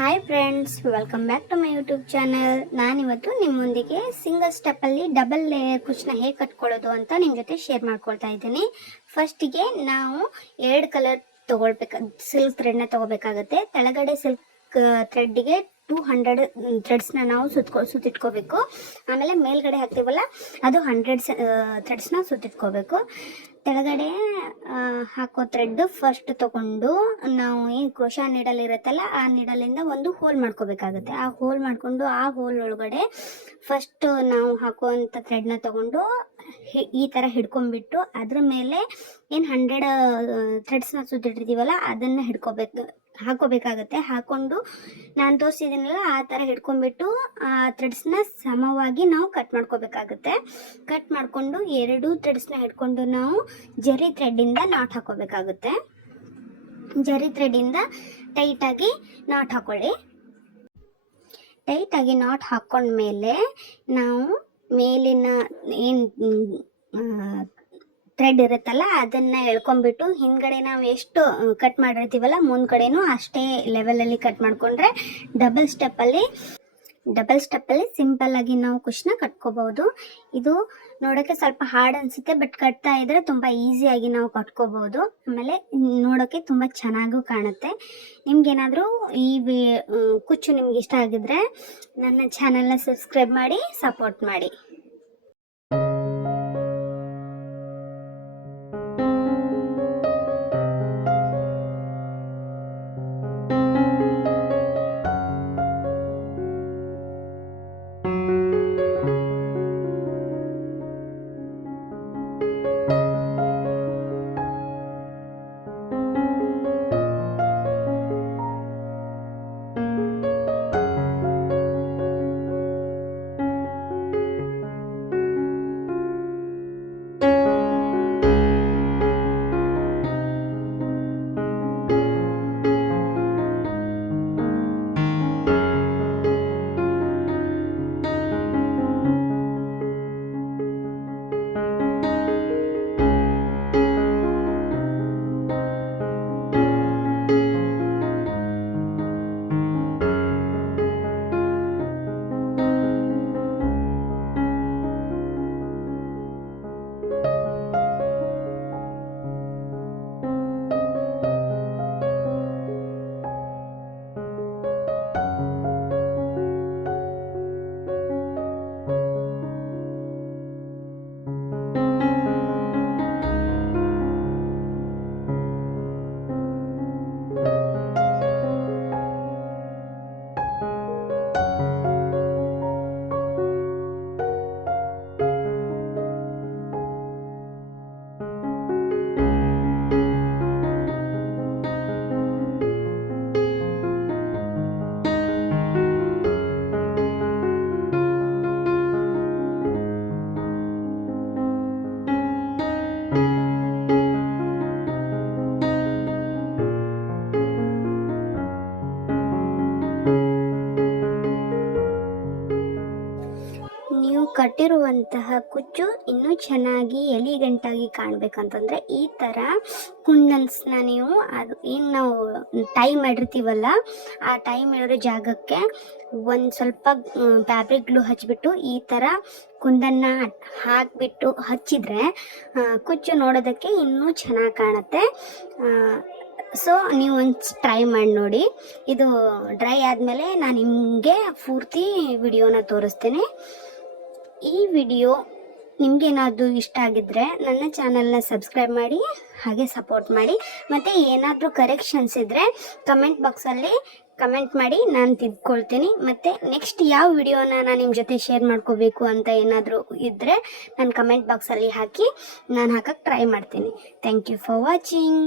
Hi friends, welcome back to my YouTube channel. ನಾನಿವತ್ತು ನಿಮ್ಮೊಂದಿಗೆ single ಸ್ಟೆಪ್ಪಲ್ಲಿ ಡಬಲ್ ಲೇಯರ್ ಕುಚ್ಚನ್ನ ಹೇಗೆ ಕಟ್ಕೊಳ್ಳೋದು ಅಂತ ನಿಮ್ಮ ಜೊತೆ ಶೇರ್ ಮಾಡ್ಕೊಳ್ತಾ ಇದ್ದೀನಿ. ಫಸ್ಟಿಗೆ ನಾವು 2 ಕಲರ್ ಸಿಲ್ಕ್ ಥ್ರೆಡ್ನ ತೊಗೋಬೇಕಾಗುತ್ತೆ. ಕೆಳಗಡೆ ಸಿಲ್ಕ್ ಥ್ರೆಡ್ಡಿಗೆ 200 ಥ್ರೆಡ್ಸ್ನ ನಾವು ಸುತ್ತಿಟ್ಕೋಬೇಕು. ಆಮೇಲೆ ಮೇಲ್ಗಡೆ ಹಾಕ್ತೀವಲ್ಲ ಅದು 100 ಥ್ರೆಡ್ಸ್ನ ಸುತ್ತಿಟ್ಕೋಬೇಕು. ಕೆಳಗಡೆ ಹಾಕೋ ಥ್ರೆಡ್ ಫಸ್ಟ್ ತಗೊಂಡು ನಾವು ಏನು ಕ್ರೋಶಾ ನೀಡಲ್ ಇರುತ್ತಲ್ಲ ಆ ನೀಡಲಿಂದ ಒಂದು ಹೋಲ್ ಮಾಡ್ಕೋಬೇಕಾಗುತ್ತೆ. ಆ ಹೋಲ್ ಮಾಡಿಕೊಂಡು ಆ ಹೋಲ್ ಒಳಗಡೆ ಫಸ್ಟ್ ನಾವು ಹಾಕುವಂಥ ಥ್ರೆಡ್ನ ತಗೊಂಡು ಈ ಥರ ಹಿಡ್ಕೊಂಡ್ಬಿಟ್ಟು ಅದ್ರ ಮೇಲೆ ಏನು 100 ಥ್ರೆಡ್ಸ್ನ ಸುತ್ತಿಟ್ಟಿರ್ತೀವಲ್ಲ ಅದನ್ನು ಹಾಕೋಬೇಕಾಗತ್ತೆ. ಹಾಕೊಂಡು ನಾನು ತೋರಿಸಿದ್ದೀನಲ್ಲ ಆ ಥರ ಹಿಡ್ಕೊಂಡ್ಬಿಟ್ಟು ಆ ಥ್ರೆಡ್ಸ್ನ ಸಮವಾಗಿ ನಾವು ಕಟ್ ಮಾಡ್ಕೋಬೇಕಾಗುತ್ತೆ. ಕಟ್ ಮಾಡಿಕೊಂಡು 2 ಥ್ರೆಡ್ಸ್ನ ಹಿಡ್ಕೊಂಡು ನಾವು ಜರಿ ಥ್ರೆಡ್ಡಿಂದ ನಾಟ್ ಹಾಕೋಬೇಕಾಗುತ್ತೆ. ಜರಿ ಥ್ರೆಡ್ಡಿಂದ ಟೈಟಾಗಿ ನಾಟ್ ಹಾಕೊಳ್ಳಿ. ಟೈಟಾಗಿ ನಾಟ್ ಹಾಕ್ಕೊಂಡ್ಮೇಲೆ ನಾವು ಮೇಲಿನ ಏನು ಥ್ರೆಡ್ ಇರುತ್ತಲ್ಲ ಅದನ್ನು ಎಳ್ಕೊಂಡ್ಬಿಟ್ಟು ಹಿಂದ್ಗಡೆ ನಾವು ಎಷ್ಟು ಕಟ್ ಮಾಡಿರ್ತೀವಲ್ಲ ಮುಂದ್ಗಡೆನೂ ಅಷ್ಟೇ ಲೆವೆಲಲ್ಲಿ ಕಟ್ ಮಾಡಿಕೊಂಡ್ರೆ ಡಬಲ್ ಸ್ಟೆಪ್ಪಲ್ಲಿ ಸಿಂಪಲ್ಲಾಗಿ ನಾವು ಕುಚ್ಚನ್ನ ಕಟ್ಕೋಬಹುದು. ಇದು ನೋಡೋಕ್ಕೆ ಸ್ವಲ್ಪ ಹಾರ್ಡ್ ಅನಿಸುತ್ತೆ, ಬಟ್ ಕಟ್ತಾ ಇದ್ರೆ ತುಂಬ ಈಸಿಯಾಗಿ ನಾವು ಕಟ್ಕೋಬಹುದು. ಆಮೇಲೆ ನೋಡೋಕ್ಕೆ ತುಂಬ ಚೆನ್ನಾಗೂ ಕಾಣುತ್ತೆ. ನಿಮ್ಗೇನಾದರೂ ಈ ಕುಚ್ಚು ನಿಮ್ಗೆ ಇಷ್ಟ ಆಗಿದ್ರೆ ನನ್ನ ಚಾನಲ್ನ ಸಬ್ಸ್ಕ್ರೈಬ್ ಮಾಡಿ ಸಪೋರ್ಟ್ ಮಾಡಿ. ನೀವು ಕಟ್ಟಿರುವಂತಹ ಕುಚ್ಚು ಇನ್ನೂ ಚೆನ್ನಾಗಿ ಎಲಿಗೆಂಟಾಗಿ ಕಾಣಬೇಕಂತಂದರೆ ಈ ಥರ ಕುಂದನ್ಸ್ನ ನೀವು ಅದು ಏನು ನಾವು ಟೈ ಮಾಡಿರ್ತೀವಲ್ಲ ಆ ಟೈ ಮಾಡಿರೋ ಜಾಗಕ್ಕೆ ಒಂದು ಸ್ವಲ್ಪ ಫ್ಯಾಬ್ರಿಕ್ ಗ್ಲೂ ಹಚ್ಚಿಬಿಟ್ಟು ಈ ಥರ ಕುಂದನ್ನ ಹಾಕಿಬಿಟ್ಟು ಹಚ್ಚಿದರೆ ಕುಚ್ಚು ನೋಡೋದಕ್ಕೆ ಇನ್ನೂ ಚೆನ್ನಾಗಿ ಕಾಣುತ್ತೆ. ಸೊ ನೀವು ಒಂದು ಟ್ರೈ ಮಾಡಿ ನೋಡಿ. ಇದು ಡ್ರೈ ಆದಮೇಲೆ ನಾನು ನಿಮಗೆ ಪೂರ್ತಿ ವಿಡಿಯೋನ ತೋರಿಸ್ತೇನೆ. ಈ ವಿಡಿಯೋ ನಿಮಗೇನಾದರೂ ಇಷ್ಟ ಆಗಿದ್ದರೆ ನನ್ನ ಚಾನಲ್ನ ಸಬ್ಸ್ಕ್ರೈಬ್ ಮಾಡಿ, ಹಾಗೆ ಸಪೋರ್ಟ್ ಮಾಡಿ. ಮತ್ತು ಏನಾದರೂ ಕರೆಕ್ಷನ್ಸ್ ಇದ್ದರೆ ಕಮೆಂಟ್ ಬಾಕ್ಸಲ್ಲಿ ಕಮೆಂಟ್ ಮಾಡಿ, ನಾನು ತಿದ್ಕೊಳ್ತೀನಿ. ಮತ್ತು ನೆಕ್ಸ್ಟ್ ಯಾವ ವಿಡಿಯೋನ ನಾನು ನಿಮ್ಮ ಜೊತೆ ಶೇರ್ ಮಾಡ್ಕೋಬೇಕು ಅಂತ ಏನಾದರೂ ಇದ್ದರೆ ನಾನು ಕಮೆಂಟ್ ಬಾಕ್ಸಲ್ಲಿ ಹಾಕಿ ನಾನು ಹಾಕಕ್ಕೆ ಟ್ರೈ ಮಾಡ್ತೀನಿ. Thank you for watching.